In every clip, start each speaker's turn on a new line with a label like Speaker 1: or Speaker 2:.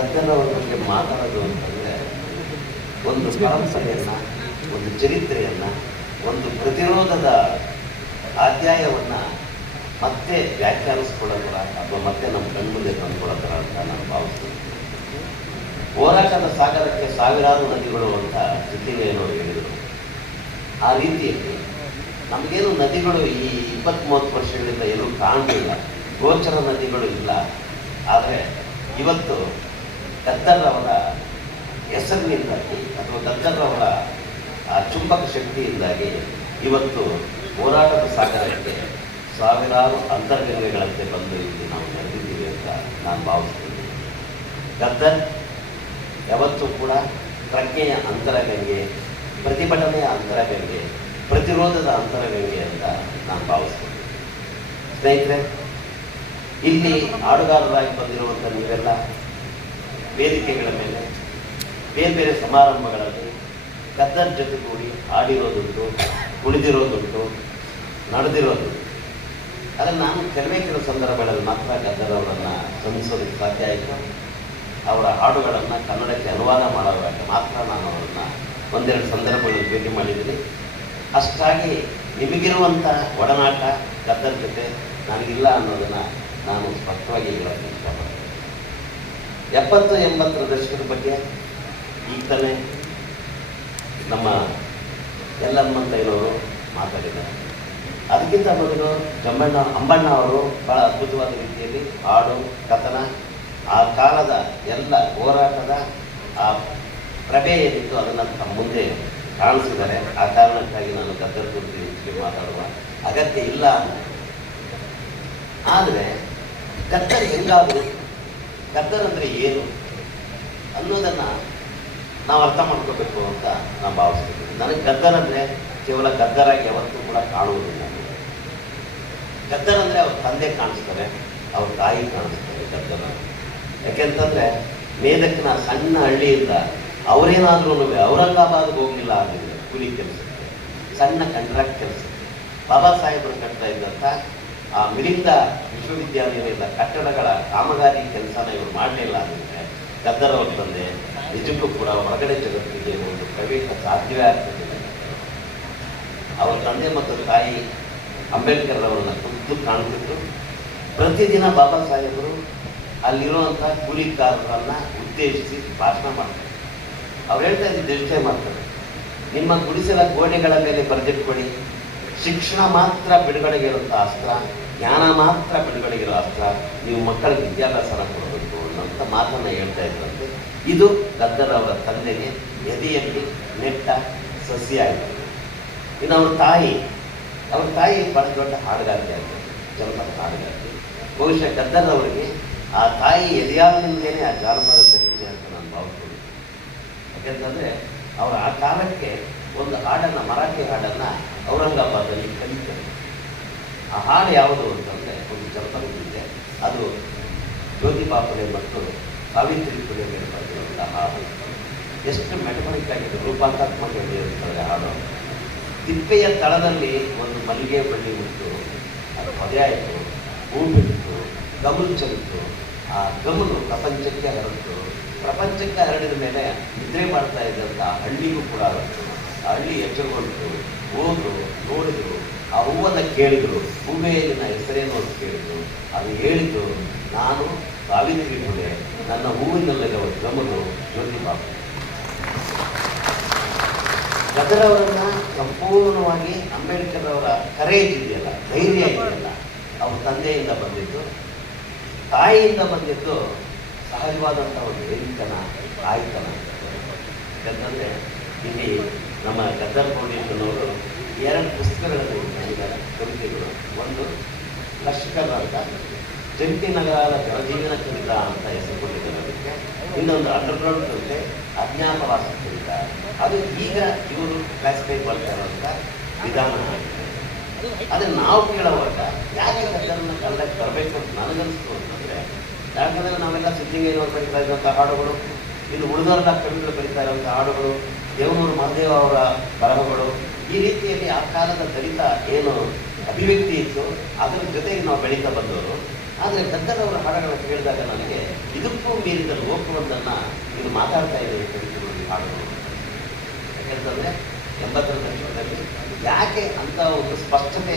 Speaker 1: ಗದ್ದಲವರ ಬಗ್ಗೆ ಮಾತಾಡೋದು ಅಂತಂದರೆ ಒಂದು ಪರಂಪರೆಯನ್ನು, ಒಂದು ಚರಿತ್ರೆಯನ್ನು, ಒಂದು ಪ್ರತಿರೋಧದ ಅಧ್ಯಾಯವನ್ನು ಮತ್ತೆ ವ್ಯಾಖ್ಯಾನಿಸ್ಕೊಳ್ಳೋದ್ರ ಅಥವಾ ಮತ್ತೆ ನಮ್ಮ ಕಣ್ಮುಂದೆ ತಂದುಕೊಳ್ಳೋದ್ರ ಅಂತ ನಾನು ಭಾವಿಸ್ತೀನಿ. ಹೋರಾಟದ ಸಾಗರಕ್ಕೆ ಸಾವಿರಾರು ನದಿಗಳು ಅಂತ ಸಿದ್ದಿವೇನವರು ಹೇಳಿದರು. ಆ ರೀತಿಯಲ್ಲಿ ನಮಗೇನು ನದಿಗಳು ಈ ಇಪ್ಪತ್ತ್ ಮೂವತ್ತು ವರ್ಷಗಳಿಂದ ಏನೂ ಕಾಣಲಿಲ್ಲ. ಗೋಚರ ನದಿಗಳು ಇಲ್ಲ. ಆದರೆ ಇವತ್ತು ಗದ್ದರ್ರವರ ಹೆಸರಿನಿಂದಾಗಿ ಅಥವಾ ದದ್ದರವರ ಆ, ಚುಂಬಕ ಶಕ್ತಿಯಿಂದಾಗಿ ಇವತ್ತು ಹೋರಾಟದ ಸಾಗರಕ್ಕೆ ಸಾವಿರಾರು ಅಂತರ್ಗಂಗೆಗಳಂತೆ ಬಂದು ಇಲ್ಲಿ ನಾವು ನಡೆದಿದ್ದೀವಿ ಅಂತ ನಾನು ಭಾವಿಸ್ತೀನಿ. ಗದ್ದರ್ ಯಾವತ್ತೂ ಕೂಡ ಪ್ರಜ್ಞೆಯ ಅಂತರಗಂಗೆ, ಪ್ರತಿಭಟನೆಯ ಅಂತರಗಂಗೆ, ಪ್ರತಿರೋಧದ ಅಂತರಗಂಗೆ ಅಂತ ನಾನು ಭಾವಿಸ್ತೀನಿ. ಸ್ನೇಹಿತರೆ, ಇಲ್ಲಿ ಹಾಡುಗಾರರಾಗಿ ಬಂದಿರುವಂಥ ನೀವೆಲ್ಲ ವೇದಿಕೆಗಳ ಮೇಲೆ, ಬೇರೆ ಬೇರೆ ಸಮಾರಂಭಗಳಲ್ಲಿ ಗದ್ದರ್ ಜೊತೆಗೂಡಿ ಆಡಿರೋದುಂಟು ಕುಣಿದಿರೋದುಂಟು, ನಡೆದಿರೋದುಂಟು. ಆದರೆ ನಾನು ಕೆಲವೇ ಕೆಲವು ಸಂದರ್ಭಗಳಲ್ಲಿ ಮಾತ್ರ ಗದ್ದರ್ ಅವರನ್ನು ಸಂಧಿಸೋದಕ್ಕೆ ಸಾಧ್ಯ ಆಯಿತು. ಅವರ ಹಾಡುಗಳನ್ನು ಕನ್ನಡಕ್ಕೆ ಅನುವಾದ ಮಾಡುವಾಗ ಮಾತ್ರ ನಾನು ಅವರನ್ನು ಒಂದೆರಡು ಸಂದರ್ಭಗಳಲ್ಲಿ ಭೇಟಿ ಮಾಡಿದ್ದೀನಿ. ಅಷ್ಟಾಗಿ ನಿಮಗಿರುವಂಥ ಒಡನಾಟ ಗದ್ದರ್ ಜೊತೆ ನನಗಿಲ್ಲ ಅನ್ನೋದನ್ನು ನಾನು ಸ್ಪಷ್ಟವಾಗಿ ಹೇಳೋಕ್ಕೆ ಇಷ್ಟಪಡ್ತೀನಿ. ಎಪ್ಪತ್ತು ಎಂಬತ್ತರ ದಶಕದ ಬಗ್ಗೆ ಈಗ ತಾನೇ ನಮ್ಮ ಎಲ್ಲಮ್ಮಂತಯ್ಯನವರು ಮಾತಾಡಿದ್ದಾರೆ. ಅದಕ್ಕಿಂತ ಮೊದಲು ಜಮ್ಮಣ್ಣ ಅಂಬಣ್ಣ ಅವರು ಬಹಳ ಅದ್ಭುತವಾದ ರೀತಿಯಲ್ಲಿ ಹಾಡು, ಕಥನ, ಆ ಕಾಲದ ಎಲ್ಲ ಹೋರಾಟದ ಆ ಪ್ರಭೆ ಏನಿತ್ತು ಅದನ್ನು ತಮ್ಮ ಮುಂದೆ ಕಾಣಿಸಿದ್ದಾರೆ. ಆ ಕಾರಣಕ್ಕಾಗಿ ನಾನು ಗದ್ದರ ಕುರಿತು ಹೆಚ್ಚಿಗೆ ಮಾತಾಡುವ ಅಗತ್ಯ ಇಲ್ಲ ಆದರೆ ಗದ್ದರ್ ಹೆಂಗಾದ್ರು ಅಂದರೆ ಏನು? ಅನ್ನೋದನ್ನು ನಾವು ಅರ್ಥ ಮಾಡ್ಕೋಬೇಕು ಅಂತ ನಾನು ಭಾವಿಸ್ತೀನಿ. ನನಗೆ ಅಂದರೆ ಕೇವಲ ಗದ್ದರಾಗಿ ಯಾವತ್ತೂ ಕೂಡ ಕಾಣುವುದಿಲ್ಲ. ಗದ್ದರ್ ಅಂದರೆ ಅವ್ರ ತಂದೆ ಕಾಣಿಸ್ತಾರೆ, ಅವ್ರ ತಾಯಿ ಕಾಣಿಸ್ತಾರೆ ಗದ್ದರ ಯಾಕೆಂತಂದರೆ ಮೇದಕ್ಕಿನ ಸಣ್ಣ ಹಳ್ಳಿಯಿಂದ ಅವರೇನಾದ್ರೂ ಔರಂಗಾಬಾದ್ಗೆ ಹೋಗಿಲ್ಲ ಆಗಲಿಲ್ಲ ಕೂಲಿ ಕೆಲಸಕ್ಕೆ, ಸಣ್ಣ ಕಂಟ್ರಾಕ್ಟ್ ಕೆಲಸಕ್ಕೆ. ಬಾಬಾ ಸಾಹೇಬರು ಕಟ್ತಾ ಇದ್ದಂಥ ಆ ಮಿಲಿಂದ ವಿಶ್ವವಿದ್ಯಾನಿಲಯದ ಕಟ್ಟಡಗಳ ಕಾಮಗಾರಿ ಕೆಲಸನ ಇವರು ಮಾಡಲಿಲ್ಲ ಅಂದರೆ ಗದ್ದರ್ ಬಂದೆ ನಿಜಕ್ಕೂ ಕೂಡ ಹೊರಗಡೆ ಜಗತ್ತಿಗೆ ಒಂದು ಪ್ರವೇಶ ಸಾಧ್ಯವೇ ಆಗ್ತದೆ. ಅವರ ತಂದೆ ಮತ್ತು ತಾಯಿ ಅಂಬೇಡ್ಕರ್ ಅವರನ್ನು ಖುದ್ದು ಕಾಣುತ್ತಿದ್ದರು ಪ್ರತಿದಿನ ಬಾಬಾ ಸಾಹೇಬರು ಅಲ್ಲಿರುವಂಥ ಕೂಲಿಕಾರರನ್ನ ಉದ್ದೇಶಿಸಿ ಭಾಷಣ ಮಾಡ್ತಾರೆ. ಅವ್ರು ಹೇಳ್ತಾ ಇದ್ದಿದ್ದು ಎಷ್ಟೇ ಮಾಡ್ತಾರೆ ನಿಮ್ಮ ಗುಡಿಸಲ ಗೋಡೆಗಳ ಮೇಲೆ ಬರೆದಿಟ್ಕೊಳ್ಳಿ. ಶಿಕ್ಷಣ ಮಾತ್ರ ಬಿಡುಗಡೆಗೆ ಇರುವಂಥ ಅಸ್ತ್ರ. ಜ್ಞಾನ ಮಾತ್ರ ಬಿಡುಗಡೆಗಿರೋ ಅಸ್ತ್ರ ನೀವು ಮಕ್ಕಳಿಗೆ ವಿದ್ಯಾಭ್ಯಾಸನ ಕೊಡಬೇಕು ಅನ್ನೋಂಥ ಮಾತನ್ನು ಹೇಳ್ತಾ ಇದ್ರಂತೆ. ಇದು ಗದ್ದರವರ ತಂದೆಗೆ ಎದೆಯಲ್ಲಿ ನೆಟ್ಟ ಸಸ್ಯ ಆಯಿತು. ಇನ್ನು ಅವ್ರ ತಾಯಿ ಅವ್ರ ತಾಯಿ ಬಹಳ ದೊಡ್ಡ ಹಾಡುಗಾರಿಕೆ ಅಂತ ಜನಪದ ಹಾಡುಗಾರಿಕೆ. ಬಹುಶಃ ಗದ್ದರವರಿಗೆ ಆ ತಾಯಿ ಎದೆಯಾದಿಂದಲೇ ಆ ಜಾನಪದ ತಂದಿದೆ ಅಂತ ನಾನು ಭಾವಿಸ್ತೀನಿ. ಯಾಕೆಂತಂದರೆ, ಅವರ ಆ ಕಾಲಕ್ಕೆ ಒಂದು ಹಾಡನ್ನು, ಮರಾಠಿ ಹಾಡನ್ನು ಔರಂಗಾಬಾದಲ್ಲಿ ಕಲಿತಾರೆ ಆ ಹಾಡು ಯಾವುದು ಅಂತಂದರೆ ಒಂದು ಜನಪದ ಗೀತೆ ಅದು ಜ್ಯೋತಿ ಬಾಪುಲೆ ಮತ್ತು ಸಾವಿತ್ರಿ ಪುಲೆ ಮೇಲೆ ಹಾಡು. ಎಷ್ಟು ಮೆಟಮರಿಕ್ ಆಗಿದೆ ರೂಪಾಂತರಾತ್ಮಕ ಇರುತ್ತದೆ ಹಾಡು. ತಿಪ್ಪೆಯ ತಳದಲ್ಲಿ ಒಂದು ಮಲ್ಲಿಗೆ ಬಳ್ಳಿ ಉಂಟು. ಅದು ಮದುವೆ ಆಯಿತು, ಹೂ ಬಿಟ್ಟು ಗಮಲು ಚೆಲ್ಲಿತು ಆ ಗಮಲು ಪ್ರಪಂಚಕ್ಕೆ ಹರಡಿತು. ಪ್ರಪಂಚಕ್ಕೆ ಹರಡಿದ ಮೇಲೆ ನಿದ್ರೆ ಮಾಡ್ತಾ ಇದ್ದಂಥ ಹಳ್ಳಿಗೂ ಕೂಡ ಆ ಹಳ್ಳಿ ಎಚ್ಚರಗೊಂಡು ಹೋದರು, ನೋಡಿದ್ರು. ಆ ಹೂವನ್ನು ಕೇಳಿದ್ರು ನನ್ನ ಹೆಸರೇನು ಅಂತ ಕೇಳಿದ್ರು. ಅದು ಹೇಳಿದ್ದು, ನಾನು ಸಾವಿತ್ರಿ ಮುಂದೆ ನನ್ನ ಹೂವಿನಲ್ಲಿರುವ ಗಮಲು ಜ್ಯೋತಿ ಬಾಬು ಗದರವರನ್ನ ಸಂಪೂರ್ಣವಾಗಿ ಅಂಬೇಡ್ಕರ್ ಅವರ ಕರೇಜ್ ಇದೆಯಲ್ಲ ಧೈರ್ಯ ಇದೆಯಲ್ಲ ಅವ್ರ ತಂದೆಯಿಂದ ಬಂದಿದ್ದು. ತಾಯಿಯಿಂದ ಬಂದಿದ್ದು ಸಹಜವಾದಂಥ ಒಂದು ಹಿರಿತನ ಆಯ್ತನ ಯಾಕಂತಂದರೆ, ಇಲ್ಲಿ ನಮ್ಮ ಗದ್ದರ್ ಫೌಂಡೇಶನ್ ಅವರು ಎರಡು ಪುಸ್ತಕಗಳನ್ನು ಮಾಡಿದ್ದಾರೆ ಕವಿತೆಗಳು ಒಂದು ಲಷ್ಕರ್ ಅಂತ ಜಂಟಿ ನಗರದ ಜನಜೀವನ ಕವಿತ ಅಂತ ಹೆಸರು ಕೊಟ್ಟಿದ್ದಾರೆ ಅದಕ್ಕೆ. ಇನ್ನೊಂದು ಅಂಡರ್ಗ್ರೌಂಡ್ ಕವಿತೆ ಅಜ್ಞಾತವಾಸ ಕವಿತ. ಅದು ಈಗ ಇವರು ಕ್ಲಾಸಿಫೈ ಮಾಡ್ತಾ ಇರುವಂಥ ವಿಧಾನ ಆಗಿದೆ. ಆದರೆ ನಾವು ಕೇಳುವಾಗ ಯಾಕೆ ಅಂತಂದರೆ, ಯಾಕಂದರೆ ನಾವೆಲ್ಲ ಸಿದ್ಧಲಿಂಗಯ್ಯನವರು ಬರೀತಾ ಇರುವಂಥ ಹಾಡುಗಳು ಇಲ್ಲಿ ಉಳಿದವರೆಲ್ಲ ಕವಿಗಳು ಬರೀತಾ ಇರುವಂಥ ಹಾಡುಗಳು, ದೇವನೂರು ಮಹದೇವ ಅವರ ಬರಹಗಳು ಈ ರೀತಿಯಲ್ಲಿ ಆ ಕಾಲದ ದಲಿತ ಏನು ಅಭಿವ್ಯಕ್ತಿ ಇತ್ತು, ಅದರ ಜೊತೆಗೆ ನಾವು ಬೆಳೀತಾ ಬಂದವರು. ಆದರೆ ಗದ್ದರವರ ಹಾಡುಗಳನ್ನು ಕೇಳಿದಾಗ ನನಗೆ ಇದಕ್ಕೂ ಮೀರಿದ ಲೋಕವೊಂದನ್ನು ಇದು ಮಾತಾಡ್ತಾ ಇದೆ ಈ ಹಾಡುಗಳು ಯಾಕೆಂತಂದರೆ ಎಂಬತ್ತರ ದಶಕದಲ್ಲಿ ಯಾಕೆ ಅಂತ ಒಂದು ಸ್ಪಷ್ಟತೆ,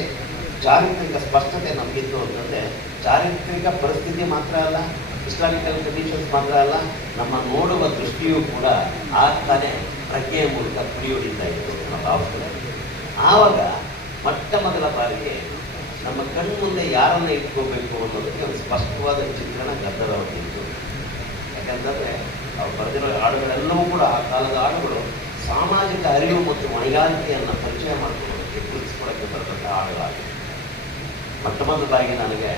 Speaker 1: ಚಾರಿತ್ರಿಕ ಸ್ಪಷ್ಟತೆ ನಮಗಿತ್ತು ಅಂತಂದರೆ ಚಾರಿತ್ರಿಕ ಪರಿಸ್ಥಿತಿ ಮಾತ್ರ ಅಲ್ಲ ಹಿಸ್ಟಾರಿಕಲ್ ಕಂಡೀಷನ್ಸ್ ಮಾತ್ರ ಅಲ್ಲ, ನಮ್ಮ ನೋಡುವ ದೃಷ್ಟಿಯೂ ಕೂಡ ಆಗ್ತಾನೆ ಪ್ರಜ್ಞೆಯ ಮೂಲಕ ಕುಡಿಯೋಡಿತಾ ಇತ್ತು ನಮ್ಮ ಭಾವದಲ್ಲಿ ಆವಾಗ ಮೊಟ್ಟ ಮೊದಲ ಬಾರಿಗೆ ನಮ್ಮ ಕಣ್ಮುಂದೆ ಯಾರನ್ನು ಇಟ್ಕೋಬೇಕು ಅನ್ನೋದಕ್ಕೆ ಒಂದು ಸ್ಪಷ್ಟವಾದ ಚಿತ್ರಣ ಗದ್ದಲವಾಗಿತ್ತು ಯಾಕಂತಂದರೆ ಅವ್ರು ಬರೆದಿರೋ ಹಾಡುಗಳೆಲ್ಲವೂ ಕೂಡ ಆ ಕಾಲದ ಹಾಡುಗಳು ಸಾಮಾಜಿಕ ಅರಿವು ಮತ್ತು ಹೊಣೆಗಾರಿಕೆಯನ್ನು ಪರಿಚಯ ಮಾಡಿಕೊಳ್ಳೋದಕ್ಕೆ ಗುರುತಿಸ್ಕೊಳ್ಳೋಕ್ಕೆ ಬರತಕ್ಕ ಹಾಡುಗಳಾಗಿವೆ. ಮೊಟ್ಟ ಮೊದಲಾಗಿ ನನಗೆ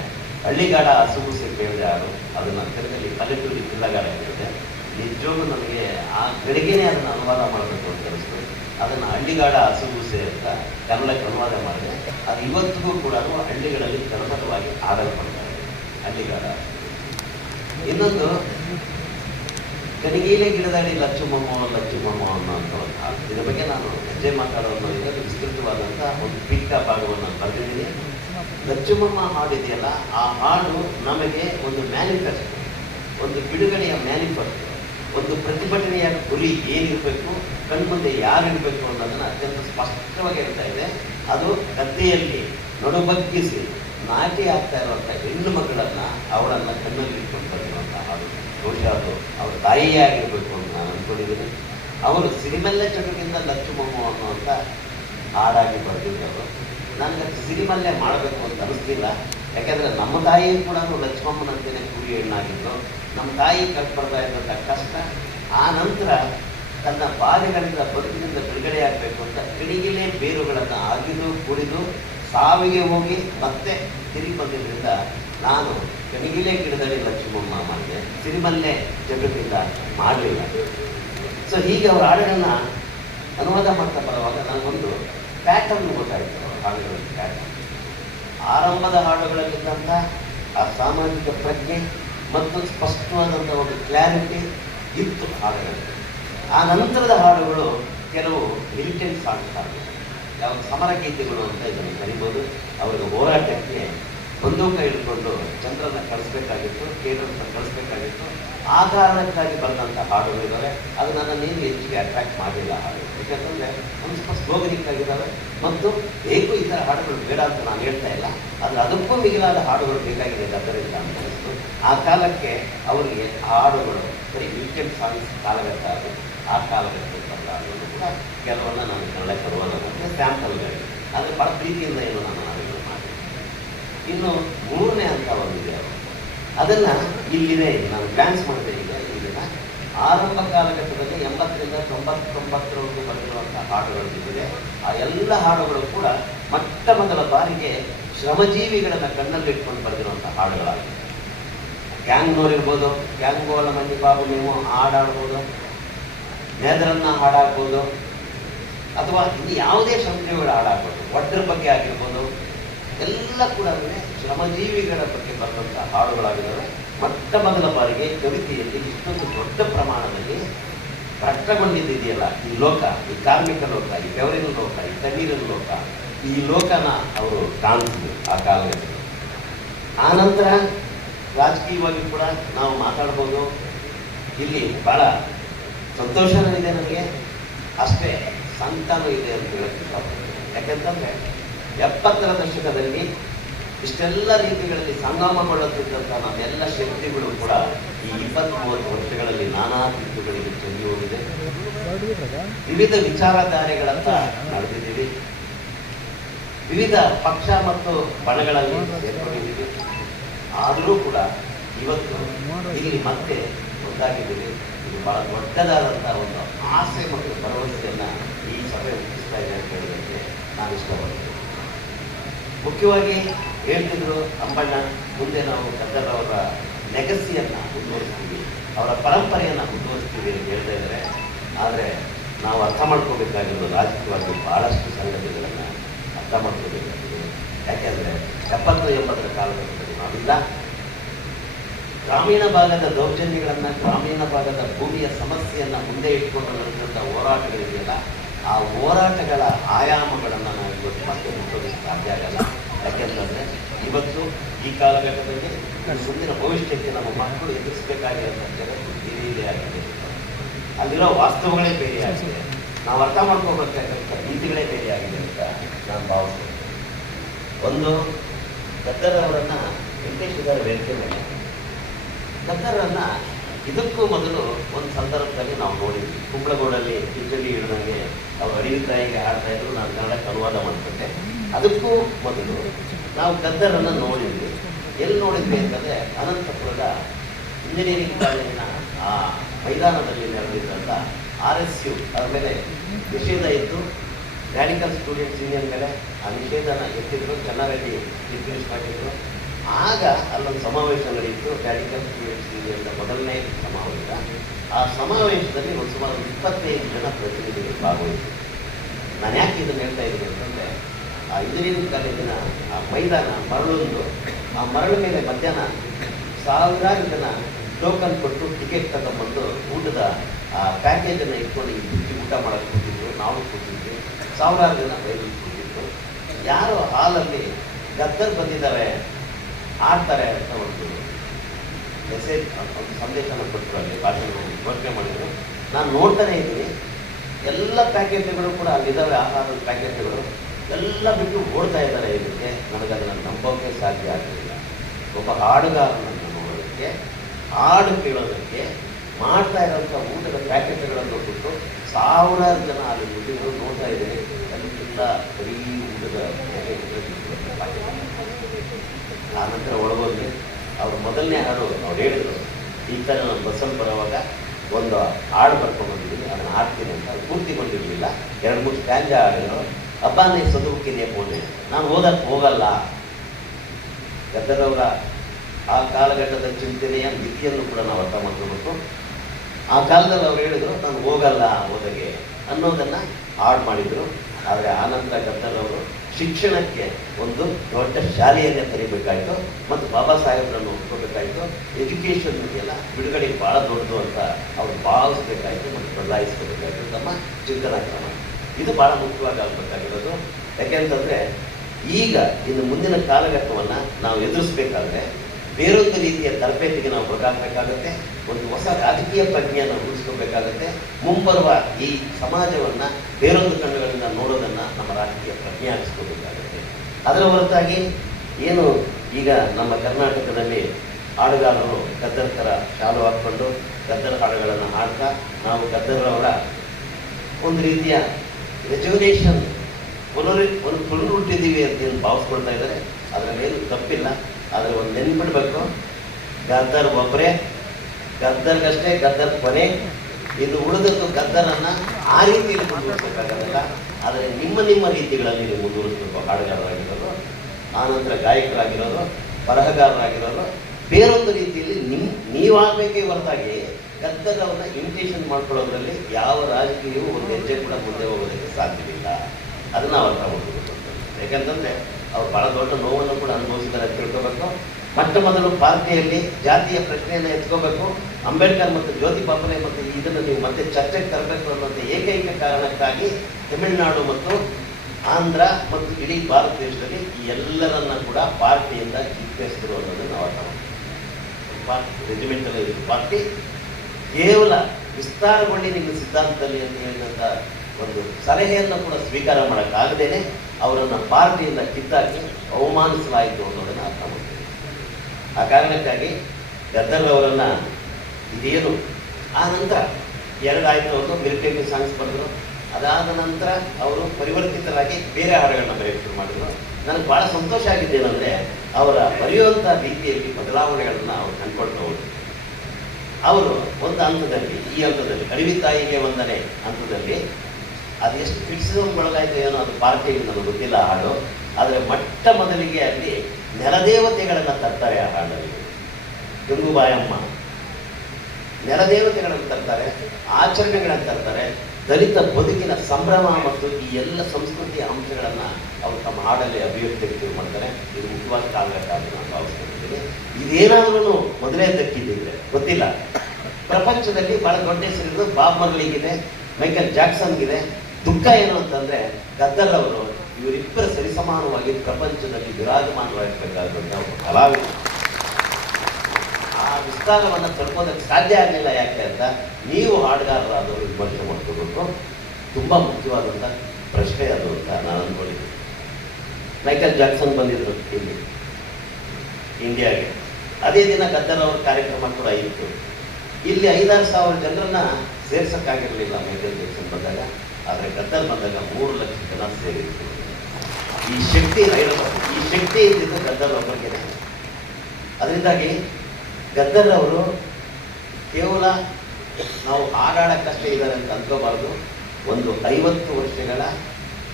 Speaker 1: ಹಳ್ಳಿಗಾಡ ಹಸುಗು ಕೇಳಿದೆ ಹಾಡು ಅದನ್ನು ತೆಲುಗಲ್ಲಿ ಪಲ್ಲಟೂರಿ ಪಿಲ್ಲಗಾಡ ಕೇಳಿದೆ ನಿಜವಾಗ್ಲೂ ನಮಗೆ ಆ ಗಳಿಗೆನೇ ಅದನ್ನು ಅನುವಾದ ಮಾಡಬೇಕು ಅಂತ ಅನಿಸ್ತು. ಅದನ್ನು ಹಳ್ಳಿಗಾಡ ಹಸುಗೂಸೆ ಅಂತ ಕನ್ನಡಕ್ಕೆ ಅನುವಾದ ಮಾಡಿದೆ. ಅದು ಇವತ್ತಿಗೂ ಕೂಡ ಹಳ್ಳಿಗಳಲ್ಲಿ ಕರ್ನಾಟಕವಾಗಿ ಆಡಲ್ಪಡ್ತಾರೆ ಹಳ್ಳಿಗಾಡ. ಇನ್ನೊಂದು ಕನಿಗೀಲೆ ಗಿಡದಡಿ ಲಚ್ಚುಮಮ್ಮ ಲಚ್ಚುಮಮ್ಮ ಅಂತ ಇದ್ರ ಬಗ್ಗೆ ನಾನು ಹೆಜ್ಜೆ ಮಾತಾಡೋದು ಇದರಲ್ಲಿ ವಿಸ್ತೃತವಾದಂಥ ಒಂದು ಪೀಠ ಭಾಗವನ್ನು ಬರೆದಿದ್ದೀನಿ. ಲಚ್ಚುಮಮ್ಮ ಹಾಡಿದೆಯಲ್ಲ, ಆ ಹಾಡು ನಮಗೆ ಒಂದು ಮ್ಯಾನಿಫೆಸ್ಟ್, ಒಂದು ಬಿಡುಗಡೆಯ ಮ್ಯಾನಿಫೆಸ್ಟೋ. ಒಂದು ಪ್ರತಿಭಟನೆಯ ಗುರಿ ಏನಿರಬೇಕು, ಕಣ್ಮುಂದೆ ಯಾರಿರಬೇಕು ಅನ್ನೋದನ್ನು ಅತ್ಯಂತ ಸ್ಪಷ್ಟವಾಗಿ ಹೇಳ್ತಾ ಇದೆ. ಅದು ಗದ್ದೆಯಲ್ಲಿ ನಡುಬಗ್ಗಿಸಿ ನಾಟಿ ಆಗ್ತಾ ಇರುವಂಥ ಹೆಣ್ಣು ಮಕ್ಕಳನ್ನು ಅವಳನ್ನು ಕಣ್ಣಲ್ಲಿ ಇಟ್ಕೊಂಡು ಹಾಡು. ಅದು ಅವ್ರ ತಾಯಿಯೇ ಆಗಿರಬೇಕು ಅಂತ ನಾನು ಅಂದ್ಕೊಂಡಿದ್ದೀನಿ ಅವರು ಸಿರಿಮಲ್ಲೆ ಚಟುಕಿಂದ ಲಕ್ಷ್ಮಮ್ಮ ಅನ್ನುವಂಥ ಹಾಡಾಗಿ ಬರೆದಿದ್ದವರು ನನಗೆ ಸಿನಿಮಲ್ಲೇ ಸಿರಿಮಲ್ಲೆ ಮಾಡಬೇಕು ಅಂತ ಅನಿಸ್ಲಿಲ್ಲ. ಯಾಕೆಂದರೆ ನಮ್ಮ ತಾಯಿ ಕೂಡ ಲಕ್ಷ್ಮಮ್ಮನಂತೆಯೇ ಕುರಿ ಹೆಣ್ಣಾಗಿದ್ದು, ನಮ್ಮ ತಾಯಿ ಕಟ್ಪಡ್ತಾ ಇದ್ದಂಥ ಕಷ್ಟ. ಆ ನಂತರ ತನ್ನ ಬಾಲ್ಯಗಳಿಂದ ಬದುಕಿನಿಂದ ಬಿಡುಗಡೆಯಾಗಬೇಕು ಅಂತ ಕಿಡಿಗಿಲೆ ಬೇರುಗಳನ್ನು ಅಗಿದು, ಕುಡಿದು ಸಾವಿಗೆ ಹೋಗಿ ಮತ್ತೆ ತಿರುಗಿ ಬಂದಿದ್ದರಿಂದ ನಾನು ಕಣಿಗಿಲೆ ಗಿಡದಲ್ಲಿ ಲಕ್ಷ್ಮಮ್ಮ ಮಾಡಿದೆ. ಸಿರಿಮಲ್ಲೆ ಜಗತ್ತಿಂದ ಮಾಡಲಿಲ್ಲ. ಸೊ ಹೀಗೆ ಅವರ ಹಾಡುಗಳನ್ನ ಅನುವಾದ ಮಾಡ್ತಾ ಬರುವಾಗ ನನಗೊಂದು ಪ್ಯಾಟರ್ನ್ ಗೊತ್ತಾಯಿತು ಅವ್ರ ಹಾಡುಗಳ ಪ್ಯಾಟರ್ನ್ ಆರಂಭದ ಹಾಡುಗಳಲ್ಲಿದ್ದಂಥ ಆ ಸಾಮಾಜಿಕ ಪ್ರಜ್ಞೆ ಮತ್ತು ಸ್ಪಷ್ಟವಾದಂಥ ಒಂದು ಕ್ಲಾರಿಟಿ ಇತ್ತು ಹಾಡುಗಳಲ್ಲಿ. ಆ ನಂತರದ ಹಾಡುಗಳು ಕೆಲವು ಮಿಲಿಟೆಂಟ್ ಸಾಂಗ್ಸ್ ಹಾಡುಗಳು ಯಾವ ಸಮರ ಗೀತೆಗಳು ಅಂತ ಇದನ್ನು ಕರಿಬೋದು. ಅವರಿಗೆ ಹೋರಾಟಕ್ಕೆ ಬಂದೂಕ ಇಟ್ಕೊಂಡು ಚಂದ್ರನ ಕಳಿಸ್ಬೇಕಾಗಿತ್ತು ಕೇಂದ್ರ ಕಳಿಸ್ಬೇಕಾಗಿತ್ತು. ಆ ಕಾರಣಕ್ಕಾಗಿ ಬಂದಂಥ ಹಾಡುಗಳಿದ್ದಾವೆ ಅದು ನನ್ನನ್ನೇನು ಹೆಚ್ಚಿಗೆ ಅಟ್ರಾಕ್ಟ್ ಮಾಡಿಲ್ಲ ಹಾಡು ಯಾಕಂತಂದರೆ ಒಂದು ಸ್ವಲ್ಪ ಸ್ಲೋಗನಿಕ್ ಆಗಿದ್ದಾವೆ ಮತ್ತು ಹೇಗೂ ಈ ಥರ ಹಾಡುಗಳು ಬೇಡ ಅಂತ ನಾನು ಹೇಳ್ತಾ ಇಲ್ಲ. ಆದರೆ ಅದಕ್ಕೂ ಮಿಗಿಲಾದ ಹಾಡುಗಳು ಬೇಕಾಗಿದೆ ಅದರಿಂದ ಅಂತ ಅನಿಸ್ತು. ಆ ಕಾಲಕ್ಕೆ ಅವರಿಗೆ ಹಾಡುಗಳು ಬರೀ ವೀಕೆಂಡ್ ಸಾಂಗ್ಸ್ ಕಾಲಘಟ್ಟ ಅದು. ಆ ಕಾಲಘಟ್ಟದ ಹಾಡುಗಳು ಕೂಡ ಕೆಲವನ್ನ ನಾನು ಕನ್ನಡ ಬರುವಾಗ ಮತ್ತು ಆದರೆ ಭಾಳ ಪ್ರೀತಿಯಿಂದ ಏನು ನಾನು ಹಾಡುಗಳು ಮಾಡಿದ್ದೇನೆ ಇನ್ನು ಮೂರನೇ ಹಂತ ಒಂದಿದೆ ಅದು. ಅದನ್ನು ಇಲ್ಲಿದೆ ನಾನು ಗ್ಲಾನ್ಸ್ ಮಾಡಿದೆ ಈಗ ಇದನ್ನ ಆರಂಭ ಕಾಲಘಟ್ಟದಲ್ಲಿ ಎಂಬತ್ತರಿಂದ ತೊಂಬತ್ತೊಂಬತ್ತರವರೆಗೂ ಬರೆದಿರುವಂಥ ಹಾಡುಗಳು ಇದ್ದಿದೆ. ಆ ಎಲ್ಲ ಹಾಡುಗಳು ಕೂಡ ಮೊಟ್ಟ ಮೊದಲ ಬಾರಿಗೆ ಶ್ರಮಜೀವಿಗಳನ್ನು ಕಣ್ಣಲ್ಲಿಟ್ಕೊಂಡು ಬರೆದಿರುವಂಥ ಹಾಡುಗಳಾಗಿವೆ. ಗ್ಯಾಂಗ್ನೋರಿರ್ಬೋದು ಗ್ಯಾಂಗೋಲ ಮಂದಿ ಬಾಬು ನೀವು ಹಾಡಾಡ್ಬೋದು, ನೇದರನ್ನ ಹಾಡಾಡ್ಬೋದು, ಅಥವಾ ಇನ್ನು ಯಾವುದೇ ಶ್ರಮಜೀವಿಗಳ ಹಾಡಾಗ್ಬೋದು ಒಡ್ರ ಬಗ್ಗೆ ಆಗಿರ್ಬೋದು, ಎಲ್ಲ ಕೂಡ ಶ್ರಮಜೀವಿಗಳ ಬಗ್ಗೆ ಬರುವಂತಹ ಹಾಡುಗಳಾಗಿದ್ದಾವೆ. ಮೊಟ್ಟ ಮೊದಲ ಬಾರಿಗೆ ಕವಿತೆಯಲ್ಲಿ ಇಷ್ಟೊಂದು ದೊಡ್ಡ ಪ್ರಮಾಣದಲ್ಲಿ ಪ್ರಕಟಗೊಂಡಿದೆಯಲ್ಲ ಈ ಲೋಕ, ಈ ಕಾರ್ಮಿಕ ಲೋಕ, ಈ ಬೆವರಿನ ಲೋಕ, ಈ ತಣ್ಣೀರಿನ ಲೋಕ, ಈ ಲೋಕನ ಅವರು ಕಾಣಿಸಿದ್ರು ಆ ಕಾಲದಲ್ಲಿ. ಆ ನಂತರ ರಾಜಕೀಯವಾಗಿ ಕೂಡ ನಾವು ಮಾತಾಡ್ಬೋದು. ಇಲ್ಲಿ ಭಾಳ ಸಂತೋಷನೂ ಇದೆ ನನಗೆ ಅಷ್ಟೇ ಸಂತಾನ ಇದೆ ಅಂತ ಹೇಳಕ್ಕೆ ಯಾಕೆಂತಂದರೆ ಎಪ್ಪತ್ತರ ದಶಕದಲ್ಲಿ ಇಷ್ಟೆಲ್ಲ ರೀತಿಗಳಲ್ಲಿ ಸಂಗಮಗೊಳ್ಳುತ್ತಿದ್ದಂಥ ನಮ್ಮೆಲ್ಲ ಶಕ್ತಿಗಳು ಕೂಡ ಈ ಇಪ್ಪತ್ತ್ ಮೂವತ್ತು ವರ್ಷಗಳಲ್ಲಿ ನಾನಾ ದಿಕ್ಕುಗಳಿಗೆ ಚೆಲ್ಲಿ ಹೋಗಿದೆ. ವಿವಿಧ ವಿಚಾರಧಾರೆಗಳತ್ತ ನಡೆದಿದ್ದೀವಿ. ವಿವಿಧ ಪಕ್ಷ ಮತ್ತು ಬಣಗಳಲ್ಲಿ ಸೇರ್ಕೊಂಡಿದ್ದೀವಿ ಆದರೂ ಕೂಡ ಇವತ್ತು ಇಲ್ಲಿ ಮತ್ತೆ ಒಂದಾಗಿದ್ದೀವಿ. ಇದು ಬಹಳ ದೊಡ್ಡದಾದಂಥ ಒಂದು ಆಸೆ ಮತ್ತು ಭರವಸೆಯನ್ನು ಈ ಸಭೆ ರೂಪಿಸ್ತಾ ಇದೆ ಅಂತ ಹೇಳೋದಕ್ಕೆ ನಾನು ಇಷ್ಟಪಡ್ತೀನಿ ಮುಖ್ಯವಾಗಿ ಹೇಳ್ತಿದ್ರು, ಅಂಬಣ್ಣ, ಮುಂದೆ ನಾವು ಕದ್ದರವರ ಲೆಗಸಿಯನ್ನು ಮುಂದುವರಿಸ್ತೀವಿ ಅವರ ಪರಂಪರೆಯನ್ನು ಮುಂದುವರಿಸ್ತೀವಿ ಅಂತ ಹೇಳ್ತಾ ಇದ್ದಾರೆ. ಆದರೆ ನಾವು ಅರ್ಥ ಮಾಡ್ಕೋಬೇಕಾಗಿರೋದು ರಾಜಕೀಯವಾಗಿ ಭಾಳಷ್ಟು ಸಂಗತಿಗಳನ್ನು ಅರ್ಥ ಮಾಡ್ಕೋಬೇಕಾಗಿದೆ. ಯಾಕೆಂದರೆ ಎಪ್ಪತ್ತು ಎಂಬತ್ತರ ಕಾಲದಲ್ಲಿ ನಾವಿಲ್ಲ. ಗ್ರಾಮೀಣ ಭಾಗದ ದೌರ್ಜನ್ಯಗಳನ್ನು, ಗ್ರಾಮೀಣ ಭಾಗದ ಭೂಮಿಯ ಸಮಸ್ಯೆಯನ್ನು ಮುಂದೆ ಇಟ್ಕೊಂಡು ಹೋರಾಟಗಳಿದೆಯಲ್ಲ, ಆ ಹೋರಾಟಗಳ ಆಯಾಮಗಳನ್ನು ನಾವು ಇವತ್ತು ಮತ್ತೆ ಮುಟ್ಟೋದಕ್ಕೆ ಸಾಧ್ಯ ಆಗಲ್ಲ. ಯಾಕೆಂತಂದರೆ ಇವತ್ತು ಈ ಕಾಲಘಟ್ಟದಲ್ಲಿ ಮುಂದಿನ ಭವಿಷ್ಯಕ್ಕೆ ನಮ್ಮ ಮಕ್ಕಳು ಎದುರಿಸಬೇಕಾಗಿರೋ ಜಗತ್ತು ಬೇರೆ ಆಗಿದೆ. ಅಲ್ಲಿರೋ ವಾಸ್ತವಗಳೇ ಬೇರೆ ಆಗಿದೆ. ನಾವು ಅರ್ಥ ಮಾಡ್ಕೋಬೇಕಾದಂಥ ನೀತಿಗಳೇ ಬೇರೆ ಆಗಿದೆ ಅಂತ ನಾನು ಭಾವಿಸ್ತೇನೆ. ಒಂದು ಗದ್ದರ್ ಅವರನ್ನ ವೆಂಕಟೇಶ್ ಇದ್ದಾರೆ ವೇದಿಕೆ ಮೇಲೆ. ಗದ್ದರನ್ನ ಇದಕ್ಕೂ ಮೊದಲು ಒಂದು ಸಂದರ್ಭದಲ್ಲಿ ನಾವು ನೋಡಿದ್ವಿ. ಕುಂಬಳಗೋಡಲ್ಲಿ ಕಿಚಡಿ ಹಿಡಿದಂಗೆ ಅವ್ರು ಅಡಿಗೆ ತಾಯಿಗೆ ಹಾಡ್ತಾ ಇದ್ರು. ನಾನು ಕನ್ನಡಕ್ಕೆ ಅನುವಾದ ಮಾಡ್ಕೊಂಡೆ. ಅದಕ್ಕೂ ಮೊದಲು ನಾವು ಗದ್ದರನ್ನು ನೋಡಿದ್ವಿ. ಎಲ್ಲಿ ನೋಡಿದ್ವಿ ಅಂತಂದರೆ ಅನಂತಪುರದ ಇಂಜಿನಿಯರಿಂಗ್ ಕಾಲೇಜಿನ ಆ ಮೈದಾನದಲ್ಲಿ ನಡೆದಿದ್ದಂಥ ಆರ್ ಎಸ್ ಯು ಅದರ ಮೇಲೆ ನಿಷೇಧ ಇತ್ತು. ರ್ಯಾಡಿಕಲ್ ಸ್ಟೂಡೆಂಟ್ಸ್ ಯೂನಿಯನ್ ಮೇಲೆ ಆ ನಿಷೇಧನ ಎತ್ತಿದ್ರು. ಚೆನ್ನಾಗಿ ಡಿಫ್ಯೂಸ್ ಮಾಡಿದ್ರು ಆಗ ಅಲ್ಲೊಂದು ಸಮಾವೇಶ ನಡೆಯಿತು. ರ್ಯಾಡಿಕಲ್ ಸ್ಟೂಡೆಂಟ್ಸ್ ಯೂನಿಯನ್ನ ಮೊದಲನೇ ಸಮಾವೇಶ. ಆ ಸಮಾವೇಶದಲ್ಲಿ ಒಂದು ಸುಮಾರು ಇಪ್ಪತ್ತೈದು ಜನ ಪ್ರತಿನಿಧಿಗಳು ಭಾಗವಹಿಸಿದ್ರು. ನಾನು ಯಾಕೆ ಇದನ್ನು ಹೇಳ್ತಾ ಇದ್ದೀನಿ ಅಂತಂದರೆ ಆ ಇಂಜಿನಿಯರಿಂಗ್ ಕಾಲೇಜಿನ ಆ ಮೈದಾನ ಮರಳೊಂದು, ಆ ಮರಳ ಮೇಲೆ ಮಧ್ಯಾಹ್ನ ಸಾವಿರಾರು ಜನ ಟೋಕನ್ ಕೊಟ್ಟು ಟಿಕೆಟ್ ತಗೊಂಡ್ಬಂದು ಊಟದ, ಆ ಪ್ಯಾಕೇಜನ್ನು ಇಟ್ಕೊಂಡು ಈ ಊಟ ಮಾಡೋಕ್ಕೆ ಕೂತಿದ್ರು, ನಾವು ಕೂತಿದ್ವಿ. ಸಾವಿರಾರು ಜನ ಬೈದು ಕೂತಿದ್ರು. ಯಾರು ಹಾಲಲ್ಲಿ ಗದ್ದರ್ ಬಂದಿದ್ದಾರೆ ಆಡ್ತಾರೆ ಅಂತ ಒಂದು ಮೆಸೇಜ್ ಒಂದು ಸಂದೇಶನ ಕೊಟ್ಟರು ಅಲ್ಲಿ ಭಾಷೆ ಘೋಷಣೆ ಮಾಡಿದರು. ನಾನು ನೋಡ್ತಾನೆ ಇದ್ದೀನಿ. ಎಲ್ಲ ಪ್ಯಾಕೇಜ್ಗಳು ಕೂಡ ಅಲ್ಲಿದ್ದಾವೆ, ಆಹಾರದ ಪ್ಯಾಕೆಟ್ಗಳು ಎಲ್ಲ ಬಿಟ್ಟು ಓಡ್ತಾ ಇದ್ದಾರೆ ಇದಕ್ಕೆ. ನನಗದನ್ನು ನಂಬೋಕ್ಕೆ ಸಾಧ್ಯ ಆಗಲಿಲ್ಲ. ಒಬ್ಬ ಹಾಡುಗಾರನನ್ನು ನೋಡೋದಕ್ಕೆ, ಹಾಡು ಕೇಳೋದಕ್ಕೆ, ಮಾಡ್ತಾ ಇರೋಂಥ ಊಟದ ಪ್ಯಾಕೆಟ್ಗಳನ್ನು ಕೊಟ್ಟು ಸಾವಿರಾರು ಜನ ಅಲ್ಲಿ ಮುಗಿದ್ರು ನೋಡ್ತಾ ಇದ್ದೀನಿ ಎಲ್ಲ ಬರೀ ಊಟದ ಆ ನಂತರ ಒಳಗೋದ್ರೆ ಅವ್ರು ಮೊದಲನೇ ಹಾಡು ಅವ್ರು ಹೇಳಿದ್ರು. ಈ ಥರ ನಾನು ಬಸ್ಸಲ್ಲಿ ಬರೋವಾಗ ಒಂದು ಹಾಡು ಬರ್ಕೊಂಡು ಬಂದಿದ್ದೀನಿ. ಅದನ್ನು ಹಾಡ್ತೀನಿ ಅಂತ. ಪೂರ್ತಿ ಬಂದಿರಲಿಲ್ಲ. ಎರಡು ಮೂರು ಸ್ಟ್ಯಾಂಜ ಹಾಡಿದ್ರು. ಹಬ್ಬ ನೀ ಸದುಕಿದೆಯಾ ಫೋನೆ ನಾನು ಓದಕ್ಕೆ ಹೋಗಲ್ಲ. ಗದ್ದರವರ ಆ ಕಾಲಘಟ್ಟದ ಚಿಂತನೆಯ ಮಿತಿಯನ್ನು ಕೂಡ ನಾವು ಅರ್ಥ ಮಾಡ್ಕೋಬೇಕು ಆ ಕಾಲದಲ್ಲಿ ಅವ್ರು ಹೇಳಿದ್ರು, ನಾನು ಹೋಗಲ್ಲ ಓದಗೆ ಅನ್ನೋದನ್ನು ಹಾಡು ಮಾಡಿದರು. ಆದರೆ ಆನಂದ ಗದ್ದಲವರು ಶಿಕ್ಷಣಕ್ಕೆ ಒಂದು ದೊಡ್ಡ ಶಾಲೆಯನ್ನೇ ತೆರಿಬೇಕಾಯಿತು ಮತ್ತು ಬಾಬಾ ಸಾಹೇಬ್ರನ್ನು ಒಪ್ಕೋಬೇಕಾಯಿತು. ಎಜುಕೇಷನ್ ಎಲ್ಲ ಬಿಡುಗಡೆ ಭಾಳ ದೊಡ್ಡದು ಅಂತ ಅವ್ರು ಭಾವಿಸ್ಬೇಕಾಯಿತು ಮತ್ತು ಬದಲಾಯಿಸ್ಕೋಬೇಕಾಯಿತು ತಮ್ಮ ಚಿಂತನಾ ಕ್ರಮ ಇದು ಭಾಳ ಮುಖ್ಯವಾಗಿ ಆಗಬೇಕಾಗಿರೋದು. ಯಾಕೆಂತಂದರೆ ಈಗ ಇನ್ನು ಮುಂದಿನ ಕಾಲಘಟ್ಟವನ್ನು ನಾವು ಎದುರಿಸಬೇಕಾದ್ರೆ ಬೇರೊಂದು ರೀತಿಯ ತರಬೇತಿಗೆ ನಾವು ಬದಲಾಗಬೇಕಾಗತ್ತೆ ಒಂದು ಹೊಸ ರಾಜಕೀಯ ಪ್ರಜ್ಞೆಯನ್ನು ರೂಢಿಸ್ಕೋಬೇಕಾಗತ್ತೆ ಮುಂಬರುವ ಈ ಸಮಾಜವನ್ನು ಬೇರೊಂದು ಕಣ್ಣುಗಳಿಂದ ನೋಡೋದನ್ನು ನಮ್ಮ ರಾಜಕೀಯ ಪ್ರಜ್ಞೆ ಆಗಿಸ್ಕೋಬೇಕಾಗತ್ತೆ. ಅದರ ಹೊರತಾಗಿ ಏನು ಈಗ ನಮ್ಮ ಕರ್ನಾಟಕದಲ್ಲಿ ಹಾಡುಗಾರರು ಗದ್ದರ್ ಥರ ಶಾಲು ಹಾಕ್ಕೊಂಡು ಗದ್ದರ್ ಹಾಡುಗಳನ್ನು ಹಾಡ್ತಾ ನಾವು ಗದ್ದರವರ ಒಂದು ರೀತಿಯ ರೆಜುನೇಷನ್ ಪುನರ್ ಒಂದು ಪುನರುಟ್ಟಿದ್ದೀವಿ ಅಂತ ಏನು ಭಾವಿಸ್ಕೊಳ್ತಾ ಇದ್ದಾರೆ. ಮೇಲೆ ತಪ್ಪಿಲ್ಲ. ಆದರೆ ಒಂದು ನೆನ್ಪಿಡ್ಬೇಕು ಗದ್ದರ್ ಒಬ್ಬರೇ ಗದ್ದರ್ಗಷ್ಟೇ ಗದ್ದರ್ ಕೊನೆ. ಇದು ಉಳಿದದ್ದು ಗದ್ದರನ್ನು ಆ ರೀತಿಯಲ್ಲಿ ಮುಂದುವರಿಸಬೇಕಾಗಲ್ಲ ಆದರೆ ನಿಮ್ಮ ನಿಮ್ಮ ರೀತಿಗಳಲ್ಲಿ ನೀವು ಮುಂದುವರಿಸಬೇಕು. ಹಾಡುಗಾರರಾಗಿರೋದು, ಆನಂತರ ಗಾಯಕರಾಗಿರೋದು, ಬರಹಗಾರರಾಗಿರೋದು, ಬೇರೊಂದು ರೀತಿಯಲ್ಲಿ ನಿಮ್ ನೀವಾಗಬೇಕೇ ಹೊರತಾಗಿ ಗದ್ದರವನ್ನ ಇಂಟೇಷನ್ ಮಾಡ್ಕೊಳ್ಳೋದ್ರಲ್ಲಿ ಯಾವ ರಾಜಕೀಯವೂ ಒಂದು ಹೆಜ್ಜೆ ಕೂಡ ಮುಂದೆ ಹೋಗೋದಕ್ಕೆ ಸಾಧ್ಯವಿಲ್ಲ ಅದನ್ನು ಅವರು ಮಾಡ್ಕೋಬೇಕು ಯಾಕಂತಂದ್ರೆ ಅವ್ರು ಬಹಳ ದೊಡ್ಡ ನೋವನ್ನು ಕೂಡ ಅನುಭವಿಸಿದ್ದಾರೆ ಅಂತ ತಿಳ್ಕೋಬೇಕು. ಮೊಟ್ಟ ಮೊದಲು ಪಾರ್ಟಿಯಲ್ಲಿ ಜಾತಿಯ ಪ್ರಶ್ನೆಯನ್ನು ಎತ್ಕೋಬೇಕು. ಅಂಬೇಡ್ಕರ್ ಮತ್ತು ಜ್ಯೋತಿ ಬಾಪುಲೆ ಮತ್ತು ಇದನ್ನು ನೀವು ಮತ್ತೆ ಚರ್ಚೆಗೆ ತರಬೇಕು ಅನ್ನೋಂಥ ಏಕೈಕ ಕಾರಣಕ್ಕಾಗಿ ತಮಿಳುನಾಡು ಮತ್ತು ಆಂಧ್ರ ಮತ್ತು ಇಡೀ ಭಾರತ ದೇಶದಲ್ಲಿ ಈ ಎಲ್ಲರನ್ನ ಕೂಡ ಪಾರ್ಟಿಯಿಂದ ಕಿತ್ತೆಸಿದ್ರು ಅನ್ನೋದನ್ನು ನಾವು ಅರ್ಥ ಪಾರ್ಟಿ ರೆಜಿಮೆಂಟಲ್ ಪಾರ್ಟಿ ಕೇವಲ ವಿಸ್ತಾರಗೊಂಡು ನಿಮ್ಮ ಸಿದ್ಧಾಂತದಲ್ಲಿ ಅಂತ ಹೇಳಿದಂಥ ಒಂದು ಸಲಹೆಯನ್ನು ಕೂಡ ಸ್ವೀಕಾರ ಮಾಡೋಕ್ಕಾಗದೇನೆ ಅವರನ್ನು ಪಾರ್ಟಿಯಿಂದ ಕಿತ್ತಾಕಿ ಅವಮಾನಿಸಲಾಯಿತು ಅನ್ನೋದನ್ನು ಅರ್ಥ ಮಾಡ್ತೀವಿ. ಆ ಕಾರಣಕ್ಕಾಗಿ ಗದ್ದರ್ ಅವರನ್ನು ಇದೇನು? ಆ ನಂತರ ಎರಡಾಯ್ತು ಅವರು ಮಿಲಿಟರಿ ಸಾಂಗ್ಸ್ ಬರೆದರು. ಅದಾದ ನಂತರ ಅವರು ಪರಿವರ್ತಿತರಾಗಿ ಬೇರೆ ಹಾಡುಗಳನ್ನ ಬರೆಯೋಕ್ಕೆ ಮಾಡಿದರು. ನನಗೆ ಭಾಳ ಸಂತೋಷ ಆಗಿದ್ದೇನೆಂದರೆ ಅವರ ಬರೆಯುವಂಥ ರೀತಿಯಲ್ಲಿ ಬದಲಾವಣೆಗಳನ್ನು ಅವರು ಕಂಡುಕೊಳ್ತಾ ಹೋದ್ರು ಅವರು ಒಂದು ಹಂತದಲ್ಲಿ, ಈ ಹಂತದಲ್ಲಿ, ಕಡಿಮೆ ತಾಯಿಗೆ ಒಂದನೇ ಹಂತದಲ್ಲಿ, ಅದು ಎಷ್ಟು ಕ್ರಿಟಿಸಿಸಮ್ ಒಳಗಾಯ್ತು ಏನೋ ಅದು ಪಾರ್ಟಿಗೆ ನನಗೆ ಗೊತ್ತಿಲ್ಲ ಹಾಡು. ಆದರೆ ಮೊಟ್ಟ ಮೊದಲಿಗೆ ಅಲ್ಲಿ ನೆಲದೇವತೆಗಳನ್ನು ತರ್ತಾರೆ ಆ ಹಾಡಲ್ಲಿ. ಗಂಗೂಬಾಯಮ್ಮ. ನೆಲದೇವತೆಗಳನ್ನು ತರ್ತಾರೆ, ಆಚರಣೆಗಳನ್ನು ತರ್ತಾರೆ. ದಲಿತ ಬದುಕಿನ ಸಂಭ್ರಮ ಮತ್ತು ಈ ಎಲ್ಲ ಸಂಸ್ಕೃತಿಯ ಅಂಶಗಳನ್ನು ಅವರು ತಮ್ಮ ಹಾಡಲ್ಲಿ ಅಭಿವ್ಯಕ್ತಿ ಮಾಡ್ತಾರೆ. ಇದು ಮುಖ್ಯವಾಗಿ ಕಾಲಘಟ್ಟ ನಾನು ಭಾವಿಸ್ಕೊಂಡಿದ್ದೀನಿ. ಇದೇನಾದ್ರೂ ಮೊದಲೇ ತಕ್ಕಿದ್ದಿದ್ರೆ ಗೊತ್ತಿಲ್ಲ. ಪ್ರಪಂಚದಲ್ಲಿ ಬಹಳ ದೊಡ್ಡ ಹೆಸರಿರೋದು ಬಾಬ್ ಮರ್ಲಿಗಿದೆ ಮೈಕಲ್ ಜಾಕ್ಸನ್ಗಿದೆ. ದುಃಖ ಏನು ಅಂತಂದ್ರೆ ಗದ್ದಲ್ ಅವರು ಇವರಿಬ್ಬರ ಸರಿಸಮಾನವಾಗಿ ಪ್ರಪಂಚದಲ್ಲಿ ವಿರಾಜಮಾನವಾಗಿರ್ತಕ್ಕಂಥ ಒಬ್ಬ ಕಲಾವಿದ ವಿಸ್ತಾರವನ್ನು ತಲುಪೋದಕ್ಕೆ ಸಾಧ್ಯ ಆಗಲಿಲ್ಲ ಯಾಕೆ ಅಂತ ನೀವು ಹಾಡುಗಾರರಾದವರು ಬಗ್ಗೆ ಮಾಡ್ಕೋಬೇಕು ತುಂಬ ಮುಖ್ಯವಾದಂಥ ಪ್ರಶ್ನೆ ಅದು ಅಂತ ನಾನು ಅಂದ್ಕೊಂಡಿದ್ದೆ ಮೈಕಲ್ ಜಾಕ್ಸನ್ ಬಂದಿದ್ದರು ಇಲ್ಲಿ, ಇಂಡಿಯಾಗೆ. ಅದೇ ದಿನ ಅವ್ರ ಕಾರ್ಯಕ್ರಮ ಕೂಡ ಇತ್ತು. ಇಲ್ಲಿ ಐದಾರು ಸಾವಿರ ಜನರನ್ನ ಸೇರ್ಸೋಕ್ಕಾಗಿರಲಿಲ್ಲ ಮೈಕಲ್ ಜಾಕ್ಸನ್ ಬಂದಾಗ. ಆದರೆ ಗದ್ದಲ್ ಬಂದಾಗ ಮೂರು ಲಕ್ಷ ಜನ ಸೇರಿತ್ತು ಈ ಶಕ್ತಿ ಈ ಶಕ್ತಿ ಇದ್ದಿದ್ದು ಗದ್ದಲ್ ಒಬ್ಬರಿಗೆ ಅದರಿಂದಾಗಿ ಗದ್ದರ್ ಅವರು ಕೇವಲ ನಾವು ಹಾಡಾಡಕ್ಕಷ್ಟೇ ಇದ್ದಾರೆ ಅಂತ ಅನ್ಕೋಬಾರ್ದು. ಒಂದು ಐವತ್ತು ವರ್ಷಗಳ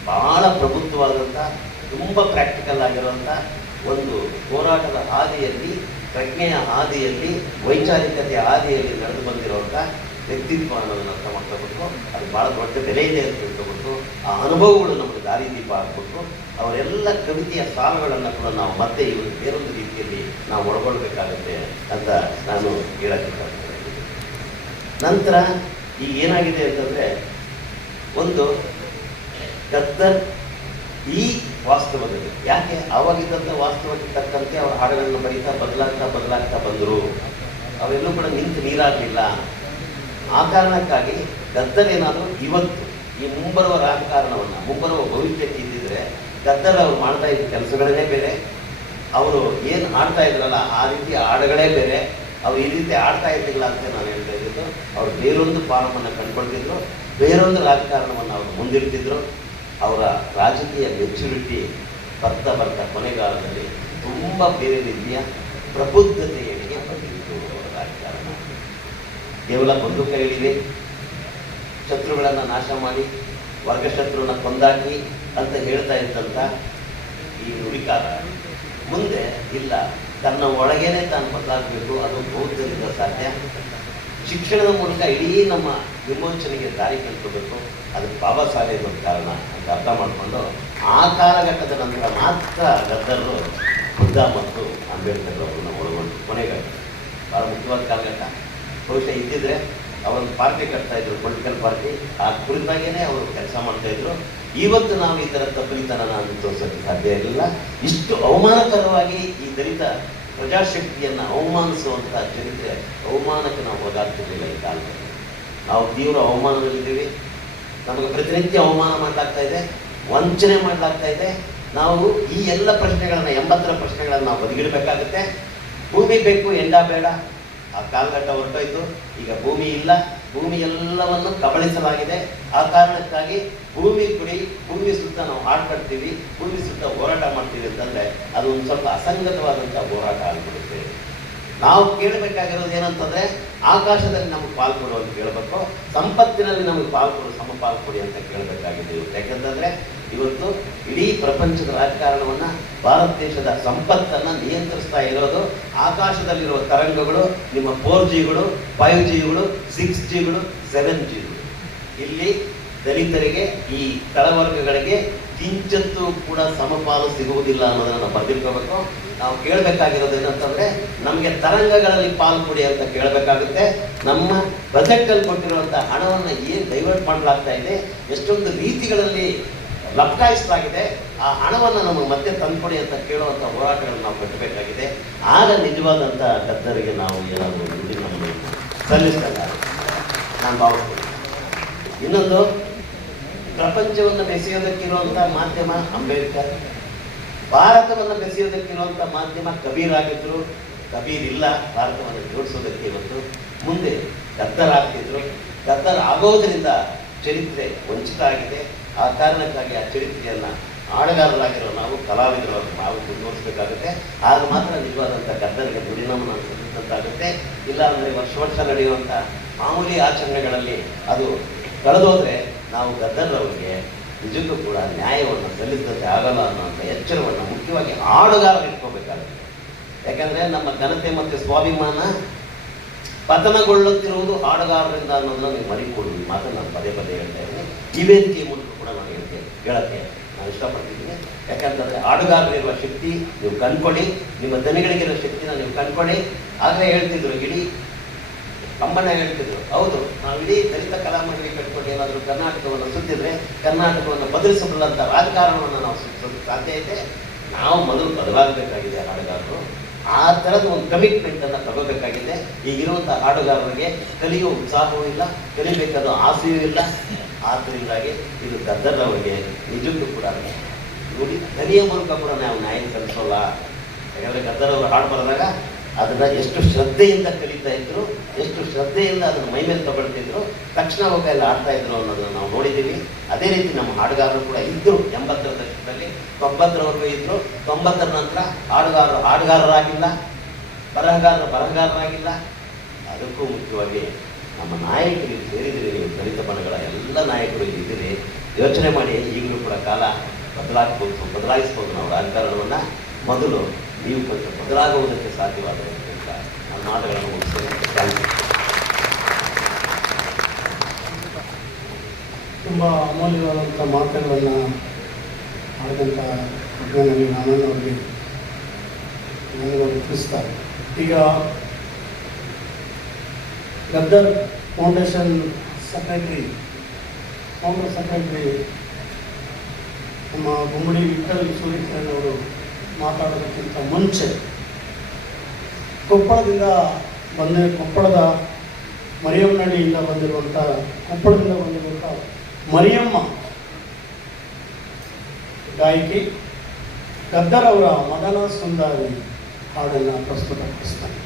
Speaker 1: ಬಹಳ ಪ್ರಬುದ್ಧವಾದಂಥ, ತುಂಬ ಪ್ರಾಕ್ಟಿಕಲ್ ಆಗಿರುವಂಥ ಒಂದು ಹೋರಾಟದ ಹಾದಿಯಲ್ಲಿ, ಪ್ರಜ್ಞೆಯ ಹಾದಿಯಲ್ಲಿ, ವೈಚಾರಿಕತೆಯ ಹಾದಿಯಲ್ಲಿ ನಡೆದು ಬಂದಿರುವಂಥ ವ್ಯಕ್ತಿತ್ವ ಅನ್ನೋದನ್ನು ಅರ್ಥ ಮಾಡ್ಕೋಬೇಕು. ಅದು ಭಾಳ ದೊಡ್ಡ ಬೆಲೆ ಇದೆ ಅಂತ ತಿಳ್ಕೊಬೇಕು. ಆ ಅನುಭವಗಳು ನಮಗೆ ದಾರಿದೀಪ ಆಗಬೇಕು ಅವರೆಲ್ಲ ಕವಿತೆಯ ಸಾಲುಗಳನ್ನು ಕೂಡ ನಾವು ಮತ್ತೆ ಇವತ್ತು ಬೇರೊಂದು ರೀತಿಯಲ್ಲಿ ನಾವು ಒಳಗೊಳ್ಬೇಕಾಗತ್ತೆ ಅಂತ ನಾನು ಹೇಳಕ್ಕೆ. ನಂತರ ಈಗ ಏನಾಗಿದೆ ಅಂತಂದ್ರೆ, ಒಂದು ಗದ್ದರ್ ಈ ವಾಸ್ತವದಲ್ಲಿ, ಯಾಕೆ ಅವಾಗಿದ್ದಂತ ವಾಸ್ತವಕ್ಕೆ ತಕ್ಕಂತೆ ಅವರ ಹಾಡುಗಳನ್ನು ಬರೀತಾ ಬದಲಾಗ್ತಾ ಬದಲಾಗ್ತಾ ಬಂದರು ಅವೆಲ್ಲೂ ಕೂಡ ನಿಂತು ನೀರಾಗಲಿಲ್ಲ ಆ ಕಾರಣಕ್ಕಾಗಿ ಗದ್ದರ್ ಏನಾದರೂ ಇವತ್ತು ಈ ಮುಂಬರುವ ರಾಜಕಾರಣವನ್ನು, ಮುಂಬರುವ ಭವಿಷ್ಯಕ್ಕೆ ಇದ್ದಿದ್ರೆ ಗದ್ದರ್ ಅವರು ಮಾಡ್ತಾ ಇದ್ದ ಕೆಲಸಗಳನ್ನೇ ಬೇರೆ ಅವರು ಏನು ಹಾಡ್ತಾ ಇದ್ರಲ್ಲ, ಆ ರೀತಿ ಹಾಡುಗಳೇ ಬೇರೆ. ಅವ್ರು ಈ ರೀತಿ ಆಡ್ತಾ ಇದ್ದಿಲ್ಲ ಅಂತ ನಾನು ಹೇಳ್ತಾ ಇದ್ದಿದ್ದು ಅವ್ರು ಬೇರೊಂದು ಫಾರಮನ್ನು ಕಂಡುಕೊಳ್ತಿದ್ರು, ಬೇರೊಂದು ರಾಜಕಾರಣವನ್ನು ಅವರು ಮುಂದಿಡ್ತಿದ್ರು. ಅವರ ರಾಜಕೀಯ ಮೆಚುರಿಟಿ ಬರ್ತಾ ಬರ್ತಾ ಕೊನೆಗಾಲದಲ್ಲಿ ತುಂಬ ಬೇರೆ ರೀತಿಯ ಪ್ರಬುದ್ಧತೆಯಡಿಗೆ ಬಂದಿತ್ತು ಅವರ ರಾಜಕಾರಣ. ಕೇವಲ ಬಂದು ಹಿಡಿದೆ ಶತ್ರುಗಳನ್ನು ನಾಶ ಮಾಡಿ, ವರ್ಗಶತ್ರುನ ಕೊಂದಾಕಿ ಅಂತ ಹೇಳ್ತಾ ಇದ್ದಂಥ ಈ ನುಡಿಕಾರ ಮುಂದೆ ಇಲ್ಲ. ತನ್ನ ಒಳಗೇನೆ ತಾನು ಬದಲಾಗಬೇಕು, ಅದು ಬೌದ್ಧರಿಂದ ಸಾಧ್ಯ. ಶಿಕ್ಷಣದ ಮೂಲಕ ಇಡೀ ನಮ್ಮ ವಿಮೋಚನೆಗೆ ದಾರಿ ಕಲ್ಪಬೇಕು ಅದಕ್ಕೆ ಬಾಬಾ ಸಾಹೇಬ್ ಒಂದು ಕಾರಣ ಅಂತ ಅರ್ಥ ಮಾಡಿಕೊಂಡು ಆ ಕಾಲಘಟ್ಟದ ನಂತರ ಮಾತ್ರ ಗದ್ದರರು ಬುದ್ಧ ಮತ್ತು ಅಂಬೇಡ್ಕರ್ ಅವರನ್ನು ಒಳಗೊಂಡು ಕೊನೆಗೆ ಭಾಳ ಮುಖ್ಯವಾದ ಕಾಲಘಟ್ಟ. ಬಹುಶಃ ಇದ್ದಿದ್ರೆ ಅವರೊಂದು ಪಾರ್ಟಿ ಕಟ್ತಾ ಇದ್ರು, ಪೊಲಿಟಿಕಲ್ ಪಾರ್ಟಿ. ಆ ಕುರಿತಾಗೇನೆ ಅವರು ಕೆಲಸ ಮಾಡ್ತಾ ಇದ್ರು. ಇವತ್ತು ನಾವು ಈ ಥರ ತಪ್ಪಲಿತನ ತೋರಿಸೋಕ್ಕೆ ಸಾಧ್ಯ ಇರಲಿಲ್ಲ ಇಷ್ಟು ಅವಮಾನಕರವಾಗಿ ಈ ದಲಿತ ಪ್ರಜಾಶಕ್ತಿಯನ್ನು ಅವಮಾನಿಸುವಂಥ ಚರಿತ್ರೆ ಅವಮಾನಕ್ಕೆ ನಾವು ಒಳಗಾಗ್ತಿರ್ಲಿಲ್ಲ ಈ ಕಾಲದಲ್ಲಿ. ನಾವು ತೀವ್ರ ಅವಮಾನದಲ್ಲಿದ್ದೀವಿ. ನಮಗೆ ಪ್ರತಿನಿತ್ಯ ಅವಮಾನ ಮಾಡಲಾಗ್ತಾ ಇದೆ, ವಂಚನೆ ಮಾಡಲಾಗ್ತಾ ಇದೆ. ನಾವು ಈ ಎಲ್ಲ ಪ್ರಶ್ನೆಗಳನ್ನು, ಎಂಬತ್ತರ ಪ್ರಶ್ನೆಗಳನ್ನು ನಾವು ಬದಿಗಿಡಬೇಕಾಗುತ್ತೆ. ಭೂಮಿ ಬೇಕು, ಎಂಡ ಬೇಡ. ಆ ಕಾಲಘಟ್ಟ ಹೊರಟೋಯ್ತು. ಈಗ ಭೂಮಿ ಇಲ್ಲ. ಭೂಮಿ ಎಲ್ಲವನ್ನು ಕಬಳಿಸಲಾಗಿದೆ. ಆ ಕಾರಣಕ್ಕಾಗಿ ಭೂಮಿ ಕುಡಿ, ಭೂಮಿ ಸುತ್ತ ನಾವು ಕಟ್ತೀವಿ ಭೂಮಿ ಸುತ್ತ ಹೋರಾಟ ಮಾಡ್ತೀವಿ ಅಂತಂದ್ರೆ ಅದು ಒಂದು ಸ್ವಲ್ಪ ಅಸಂಗತವಾದಂಥ ಹೋರಾಟ ಆಗಿಬಿಡುತ್ತೆ. ನಾವು ಕೇಳಬೇಕಾಗಿರೋದು ಏನಂತಂದ್ರೆ, ಆಕಾಶದಲ್ಲಿ ನಮಗೆ ಪಾಲು ಅಂತ ಕೇಳಬೇಕು ಸಂಪತ್ತಿನಲ್ಲಿ ನಮಗೆ ಪಾಲ್ಗೊಡು ಕೊಡು ಸಮ ಪಾಲ್ಗೊಡಿ ಅಂತ ಕೇಳಬೇಕಾಗಿದೆ ಯಾಕಂತಂದ್ರೆ ಇವತ್ತು ಇಡೀ ಪ್ರಪಂಚದ ರಾಜಕಾರಣವನ್ನು ಭಾರತ ದೇಶದ ಸಂಪತ್ತನ್ನು ನಿಯಂತ್ರಿಸ್ತಾ ಇರೋದು ಆಕಾಶದಲ್ಲಿರುವ ತರಂಗಗಳು, ನಿಮ್ಮ ಫೋರ್ ಜಿಗಳು ಫೈವ್ ಜಿಗಳು ಸಿಕ್ಸ್ ಜಿಗಳು ಸೆವೆನ್ ಜಿಗಳು ಇಲ್ಲಿ ದಲಿತರಿಗೆ ಈ ತಳವರ್ಗಗಳಿಗೆ ಕಿಂಚತ್ತೂ ಕೂಡ ಸಮಪಾಲು ಸಿಗುವುದಿಲ್ಲ ಅನ್ನೋದನ್ನು ನಾವು ಬರ್ದಿಟ್ಕೋಬೇಕು. ನಾವು ಕೇಳಬೇಕಾಗಿರೋದು ಏನಂತಂದ್ರೆ ನಮಗೆ ತರಂಗಗಳಲ್ಲಿ ಪಾಲು ಕೊಡಿ ಅಂತ ಕೇಳಬೇಕಾಗುತ್ತೆ. ನಮ್ಮ ಬಜೆಟಲ್ಲಿ ಕೊಟ್ಟಿರುವಂಥ ಹಣವನ್ನು ಏನು ಡೈವರ್ಟ್ ಮಾಡಲಾಗ್ತಾ ಇದೆ? ಎಷ್ಟೊಂದು ರೀತಿಗಳಲ್ಲಿ ಲಪ್ಟಾಯಿಸಲಾಗಿದೆ ಆ ಹಣವನ್ನು ನಮಗೆ ಮತ್ತೆ ತಂದುಕೊಡಿ ಅಂತ ಕೇಳುವಂಥ ಹೋರಾಟಗಳನ್ನು ನಾವು ಕಟ್ಟಬೇಕಾಗಿದೆ. ಆಗ ನಿಜವಾದಂಥ ಗದ್ದರಿಗೆ ನಾವು ಏನಾದರೂ ದುಡ್ಡಿ ನಮ್ಮನ್ನು ಸಲ್ಲಿಸಿದಾಗ ನಾನು ಭಾವಿಸ್ತೀನಿ. ಇನ್ನೊಂದು, ಪ್ರಪಂಚವನ್ನು ಬೆಸೆಯೋದಕ್ಕಿರುವಂಥ ಮಾಧ್ಯಮ ಅಂಬೇಡ್ಕರ್. ಭಾರತವನ್ನು ಬೆಸೆಯೋದಕ್ಕಿರುವಂಥ ಮಾಧ್ಯಮ ಕಬೀರ್ ಆಗಿದ್ರು, ಕಬೀರ್ ಇಲ್ಲ, ಭಾರತವನ್ನು ಜೋಡಿಸೋದಕ್ಕೆ ಇವತ್ತು ಮುಂದೆ ಗದ್ದರಾಗ್ತಿದ್ರು ಗದ್ದರ್ ಆಗೋದರಿಂದ ಚರಿತ್ರೆ ವಂಚಿತ ಆಗಿದೆ. ಆ ಕಾರಣಕ್ಕಾಗಿ ಆ ಚರಿತ್ರೆಯನ್ನು ಆಡಗಾರರಾಗಿರೋ ನಾವು ಕಲಾವಿದರಾಗಿ ನಾವು ಮುಂದುವರಿಸಬೇಕಾಗುತ್ತೆ ಆಗ ಮಾತ್ರ ನಿಜವಾದಂಥ ಗದ್ದನಿಗೆ ದುಡಿನಮನ ಸಲ್ಲಿಸಿದಂತಾಗುತ್ತೆ ಇಲ್ಲ ಅಂದರೆ ವರ್ಷ ವರ್ಷ ನಡೆಯುವಂಥ ಮಾಮೂಲಿ ಆಚರಣೆಗಳಲ್ಲಿ ಅದು ಕಳೆದೋದ್ರೆ ನಾವು ಗದ್ದರ್ರವರಿಗೆ ನಿಜಕ್ಕೂ ಕೂಡ ನ್ಯಾಯವನ್ನು ಸಲ್ಲಿಸದಂತೆ ಆಗಲ್ಲ ಅನ್ನೋಂಥ ಎಚ್ಚರವನ್ನು ಮುಖ್ಯವಾಗಿ ಆಡುಗಾರರು ಇಟ್ಕೋಬೇಕಾಗುತ್ತೆ. ಯಾಕಂದರೆ ನಮ್ಮ ಘನತೆ ಮತ್ತು ಸ್ವಾಭಿಮಾನ ಪತನಗೊಳ್ಳುತ್ತಿರುವುದು ಹಾಡುಗಾರರಿಂದ ಅನ್ನೋದನ್ನ ನೀವು ಮರಿಕೊಡು ಮಾತ್ರ ನಾನು ಪದೇ ಪದೇ ಹೇಳ್ತಾ ಇದ್ದೀನಿ. ಈ ನಾನು ಹೇಳಕ್ಕೆ ನಾನು ಇಷ್ಟಪಡ್ತಿದ್ದೀನಿ ಯಾಕಂತಂದರೆ ಆಡುಗಾರರಿರುವ ಶಕ್ತಿ ನೀವು ಕಂಡ್ಕೊಳ್ಳಿ ನಿಮ್ಮ ದನಿಗಳಿಗಿರೋ ಶಕ್ತಿನ ನೀವು ಕಂಡ್ಕೊಳ್ಳಿ ಆದರೆ ಹೇಳ್ತಿದ್ರು ಇಡೀ ಕಂಬನ ಹೇಳ್ತಿದ್ರು. ಹೌದು, ನಾವು ಇಡೀ ದಲಿತ ಕಲಾಮಂಡಳಿ ಕಟ್ಕೊಂಡು ಏನಾದರೂ ಕರ್ನಾಟಕವನ್ನು ಸುತ್ತಿದ್ರೆ ಕರ್ನಾಟಕವನ್ನು ಬದಲಿಸಬಲ್ಲಂಥ ರಾಜಕಾರಣವನ್ನು ನಾವು ಸುತ್ತೋದಕ್ಕೆ ಸಾಧ್ಯ ಇದೆ. ನಾವು ಮೊದಲು ಬದಲಾಗಬೇಕಾಗಿದೆ ಹಾಡುಗಾರರು ಆ ಥರದ ಒಂದು ಕಮಿಟ್ಮೆಂಟನ್ನು ತಗೋಬೇಕಾಗಿದೆ. ಈಗಿರುವಂಥ ಹಾಡುಗಾರರಿಗೆ ಕಲಿಯೋ ಉತ್ಸಾಹವೂ ಇಲ್ಲ ಕಲಿಬೇಕಾದ ಆಸೆಯೂ ಇಲ್ಲ. ಆದ್ದರಿಂದಾಗಿ ಇದು ಗದ್ದರವರಿಗೆ ನಿಜಕ್ಕೂ ಕೂಡ ನೋಡಿ, ಧನಿಯ ಮೂಲಕ ಕೂಡ ನಾವು ನ್ಯಾಯ ಕಲಿಸೋಲ್ಲ ಯಾಕಂದರೆ ಗದ್ದರವರು ಹಾಡು ಬರೆದಾಗ ಅದನ್ನು ಎಷ್ಟು ಶ್ರದ್ಧೆಯಿಂದ ಕಲಿತಾ ಇದ್ರು, ಎಷ್ಟು ಶ್ರದ್ಧೆಯಿಂದ ಅದನ್ನು ಮೈ ಮೇಲೆ ತಗೊಳ್ತಿದ್ರು ತಕ್ಷಣ ಎಲ್ಲ ಆಡ್ತಾ ಇದ್ರು ಅನ್ನೋದನ್ನು ನಾವು ನೋಡಿದ್ದೀವಿ. ಅದೇ ರೀತಿ ನಮ್ಮ ಹಾಡುಗಾರರು ಕೂಡ ಇದ್ದರು ಎಂಬತ್ತರ ದಶಕದಲ್ಲಿ. ತೊಂಬತ್ತರವರೆಗೂ ಇದ್ದರು ತೊಂಬತ್ತರ ನಂತರ ಹಾಡುಗಾರರು ಹಾಡುಗಾರರಾಗಿಲ್ಲ, ಬರಹಗಾರರು ಬರಹಗಾರರಾಗಿಲ್ಲ. ಅದಕ್ಕೂ ಮುಖ್ಯವಾಗಿ ನಮ್ಮ ನಾಯಕರು ಸೇರಿದರೆ ದಲಿತ ಬಣಗಳ ಎಲ್ಲ ನಾಯಕರು ಇದ್ದರೆ. ಯೋಚನೆ ಮಾಡಿ, ಈಗಲೂ ಕೂಡ ಕಾಲ ಬದಲಾಗ್ಬೋದು, ಬದಲಾಯಿಸ್ಬೋದು ನಾವು ರಾಜಕಾರಣವನ್ನು. ಮೊದಲು ನೀವು ಕೊಂಚ ಬದಲಾಗುವುದಕ್ಕೆ ಅಂತ ನನ್ನ ಮಾತುಗಳನ್ನು ಮುಗಿಸ್ತೇನೆ.
Speaker 2: ತುಂಬ ಅಮೂಲ್ಯವಾದಂಥ ಮಾತುಗಳನ್ನು ಆಡಿದಂಥ ಅಭಿಮಾನಿ ಆನಂದ್ ಅವರಿಗೆ ಧನ್ಯವಾದ ತಿಳಿಸ್ತಾರೆ ಈಗ Gaddar foundation secretary founder secretary ನಮ್ಮ ಗುಮ್ಮಡಿ ವಿಠಲ್ ಸೂರ್ಯಕಿರಣ್ ಅವರು ಮಾತಾಡೋದಕ್ಕಿಂತ ಮುಂಚೆ ಕೊಪ್ಪಳದಿಂದ ಬಂದ, ಕೊಪ್ಪಳದ ಮರಿಯಮ್ಮನಹಳ್ಳಿಯಿಂದ ಬಂದಿರುವಂಥ ಕೊಪ್ಪಳದಿಂದ ಬಂದಿರುವಂಥ ಮರಿಯಮ್ಮ ಗಾಯಕಿ ಗದ್ದರ್ ಅವರ ಮದನ ಸುಂದರಿ ಹಾಡನ್ನು ಪ್ರಸ್ತುತಪಡಿಸ್ತಾರೆ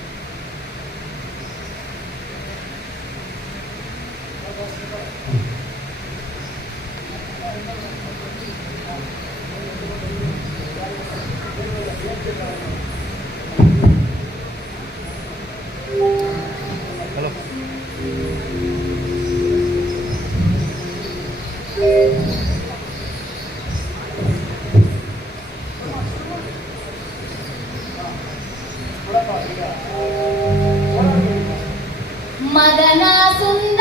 Speaker 3: ಮದನ ಸುಂದಾರಿ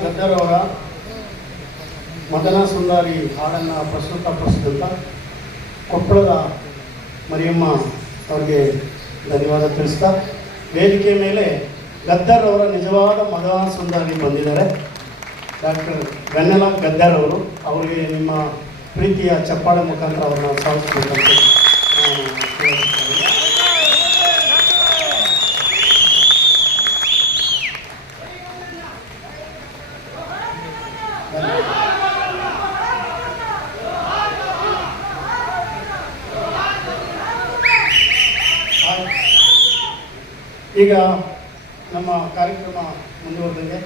Speaker 2: ಮದನ ಗದ್ದರ್ ಅವರ ಮದನ ಸುಂದರಿ ಹಾಡನ್ನು ಪ್ರಸ್ತುತಪಡಿಸಿದಂಥ ಕೊಪ್ಪಳದ ಮರಿಯಮ್ಮ ಅವರಿಗೆ ಧನ್ಯವಾದ ತಿಳಿಸ್ತಾ ವೇದಿಕೆ ಮೇಲೆ ಗದ್ದರ್ ಅವರ ನಿಜವಾದ ಮದನ ಸುಂದರಿ ಬಂದಿದ್ದಾರೆ. ಡಾಕ್ಟರ್ ವೆನ್ನಲ ಗದ್ದರ್ ಅವರು, ಅವರಿಗೆ ನಿಮ್ಮ ಪ್ರೀತಿಯ ಚಪ್ಪಾಳೆ ಮುಖಾಂತರ ಅವ್ರನ್ನ ಸ್ವಾಗತಿಸಬೇಕಂತ ನಾನು ಕೇಳಿಕೊಳ್ತೇನೆ. ಈಗ ನಮ್ಮ ಕಾರ್ಯಕ್ರಮ ಮುಂದುವರೆದಿದೆ